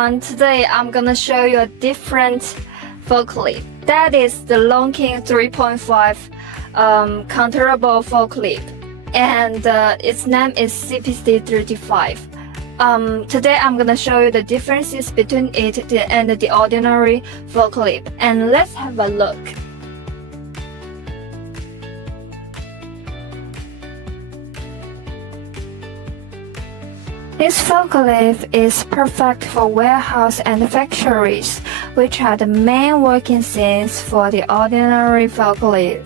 everyone, today I'm gonna show you a different forklift. That is the LONGKIng 3.5 counterable forklift, and its name is CPC35. Today I'm gonna show you the differences between it and the ordinary forklift, and let's have a look. This forklift is perfect for warehouse and factories, which are the main working scenes for the ordinary forklift.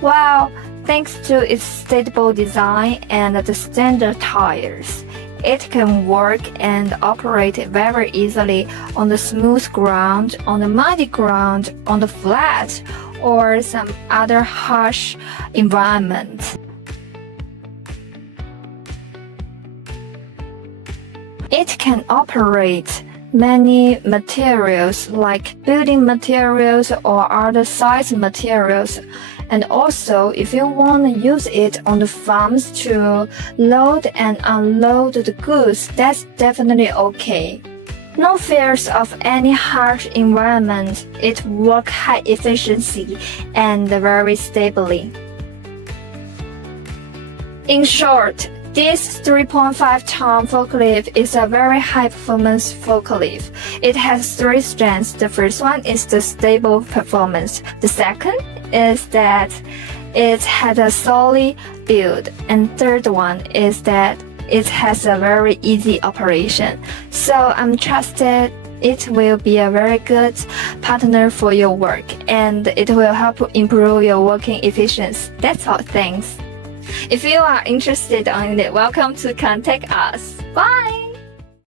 Well, thanks to its stable design and the standard tires, it can work and operate very easily on the smooth ground, on the muddy ground, on the flat, or some other harsh environment. It can operate many materials like building materials or other size materials, and also if you want to use it on the farms to load and unload the goods, that's definitely okay. No fears of any harsh environment. It works high efficiency and very stably. In short, this 3.5-ton forklift is a very high-performance forklift. It has three strengths. The first one is the stable performance. The second is that it has a solid build. And third one is that it has a very easy operation. So I'm trusted it will be a very good partner for your work, and it will help improve your working efficiency. That's all. Thanks. If you are interested in it, welcome to contact us. Bye!